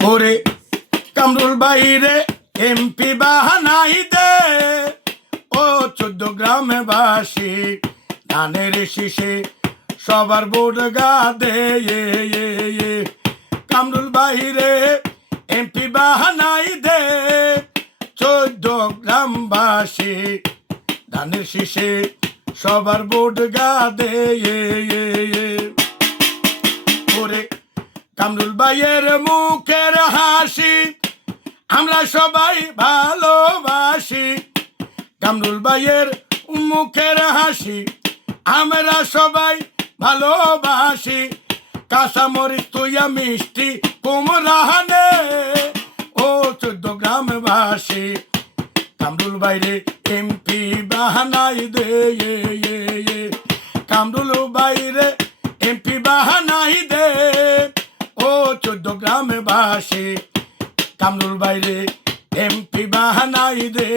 ওরে কামরুল বাইরে এমপি বাহানাই দে, ও 14 গ্রামে বাসী ধানের শীষে সবার ভোট গা দে। কামরুল বাইরে এমপি বাহানাই দে, 14 গ্রামবাসী ধানের শীষে সবার ভোট গা দে। ওরে কামরুল ভাইয়ের মুখের হাসি আমরা সবাই ভালোবাসি, কামরুল ভাইয়ের মুখের হাসি আমরা সবাই ভালোবাসি। কাঁচামরিচ তুইয়া মিষ্টি কুমড়াহানে, ও 14 গ্রামবাসী কামরুল বাইরে এমপি বাহানাই দে। কামরুল বাইরে এমপি বাহানাই দে, ও 14 গ্রামবাসী কামরুল বাইরে এমপি বাহানাই দে।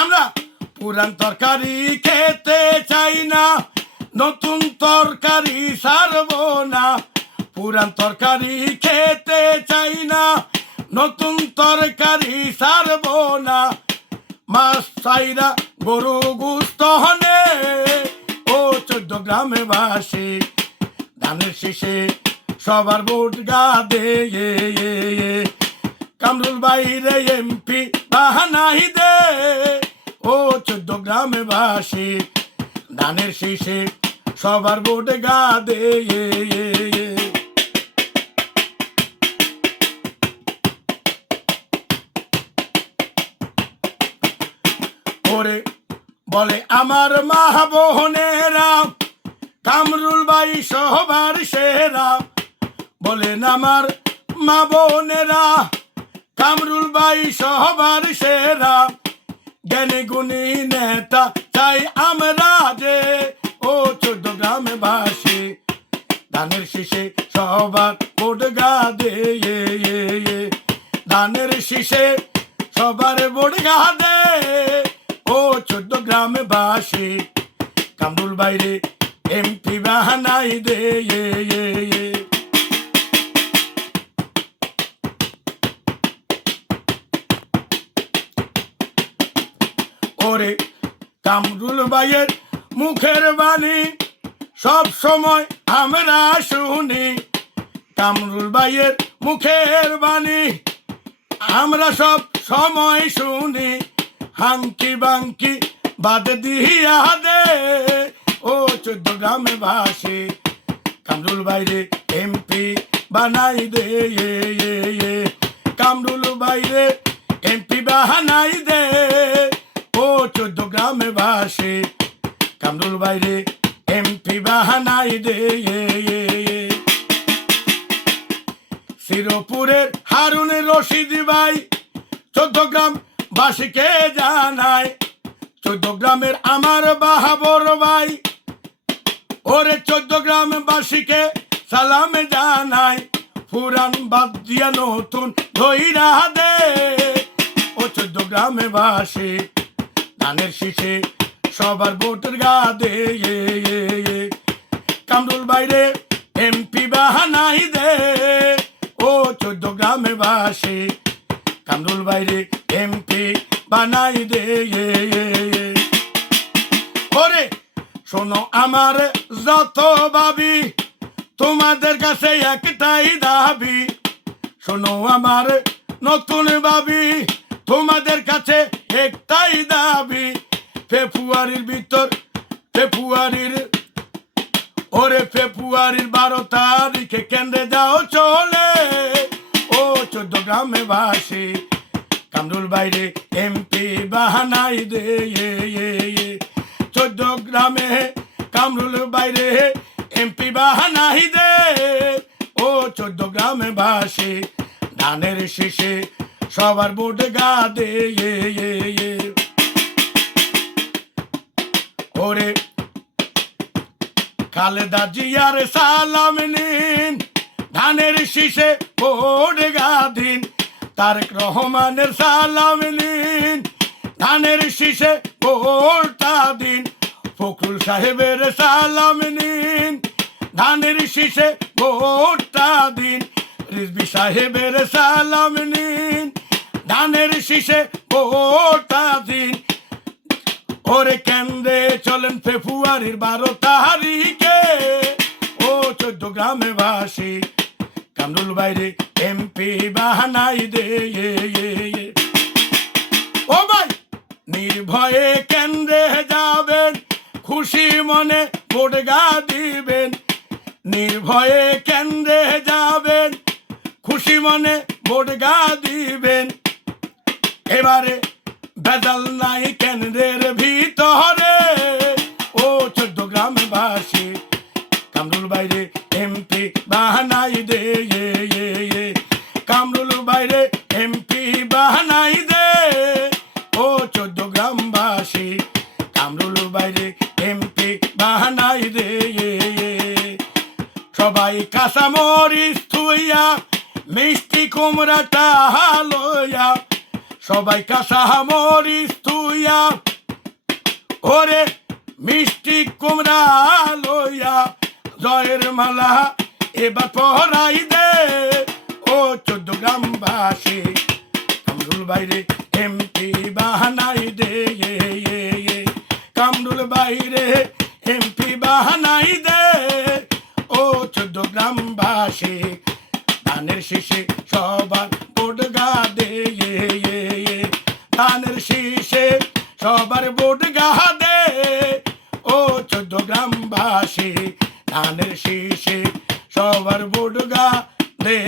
আমরা পুরান তরকারি খেতে চাই না, নতুন তরকারি সারব না। পুরান তরকারি খেতে চাই না, নতুন তরকারি সারব না। মাছ চাইরা গরু গুস্ত হনে, ও 14 গ্রামবাসী ধানের শীষে সবার ভোট গা দে। কামরুল বাইরে এমপি বাহানাই দে, ও 14 গ্রামবাসী ধানের শীষে সবার ভোট গা দে। ওরে বলে আমার মা বোনেরা কামরুল ভাই সবার সেরা, বলেন আমার মা বোনেরা কামরুল ভাই সবার সেরা। জ্ঞানী গুণী নেতা চাই আমরা যে, ও 14 গ্রামবাসী ধানের শীষে সবার ভোট গা দে। ধানের শীষে সবার ভোট গা দে, ও 14 গ্রামবাসী কামরুল বাইরে এমপি বাহানাই দে। ওরে কামরুল ভাইয়ের মুখের বাণী সব সময় আমরা শুনি, কামরুল ভাইয়ের মুখের বাণী আমরা সব সময় শুনি। হাঙ্কি বাঙ্কি বাদ দিয়া দে, ও 14 গ্রামবাসী কামরুল বাইরে এমপি বানাই দে। কামরুল বাইরে এমপি বাহানাই দে, ও 14 গ্রামবাসী কামরুল বাইরে এমপি বাহানাই দে। শ্রীপুরের হারুন রশিদ ভাই 14 গ্রামবাসীকে জানায়, 14 গ্রামের আমার বাহাবর ভাই ওরে 14 গ্রামবাসীকে সালাম জানায়। পুরান বাদ দিয়া নতুন ধইরা দে, ও 14 গ্রামবাসী ধানের শীষে সবার ভোটের গা দে। কামরুল বাইরে এমপি বাহানাই দে, ও 14 গ্রামবাসী কামরুল বাইরে এমপি বানাই দে। ওরে শোনো আমার যত ভাবি তোমাদের কাছে একটাই দাবি, শোনো আমার নতুন ভাবি তোমাদের কাছে একটাই দাবি। ফেব্রুয়ারির ভিতর ফেব্রুয়ারির 12 তারিখে কেন্দ্রে যাও চলে, ও 14 গ্রামবাসী কামরুল বাইরে এমপি বাহানাই দে। 14 গ্রামে কামরুল বাইরে এমপি বাহানাই দে, ও 14 গ্রামবাসী ধানের শীষে সবার ভোট গা দে। ওরে খালেদা জিয়ার সালাম নিন, ধানের শীষে ভোট গা দিন। তারেক রহমানের সালাম নিন, ধানের শীষে ভোটটা দিন। ফখরুল সাহেবের সালাম নিন, ধানের শীষে ভোটটা দিন, রিজভী সাহেবের সালাম নিন, ধানের শীষে ভোটটা দিন। ওরে কেন্দ্রে চলেন ফেব্রুয়ারির 12 তারিখে, ও 14 গ্রামে বাসী কামরুল বাইরে এমপি বাহানাই দে। ও ভাই নির্ভয়ে কেন্দ্রে যাবেন, খুশি মনে ভোট গা দিবেন, নির্ভয়ে কেন্দ্রে যাবেন, খুশি মনে ভোট গা দিবেন। এবারে ভেজাল নাই কেন্দ্রের ভিতরে, ও 14 গ্রামে বাসী কামরুল বাইরে এমপি বাহানাই দে। কামরুল বাইরে এমপি বাহানাই দে, ও 14 গ্রামবাসী কামরুল বাইরে এমপি বাহানাই দে। সবাই কাঁচা মরিচ থুইয়া মিষ্টি কুমড়াটা লইয়া, সবাই কাঁচা মরিচ থুইয়া ওরে মিষ্টি কুমড়া লইয়া জয়ের মালা এবার পরাই দে, ও 14 গ্রামবাসী কামরুল বাইরে এমপি বাহানাই দে। কামরুল বাইরে এমপি বাহানাই দে, ও 14 গ্রামবাসী ধানের শীষে সবার ভোট গা দে। ধানের শীষে সবার ভোট গা দে, ও 14 গ্রামবাসী ধানের শীষে সবার ভোট গা দে।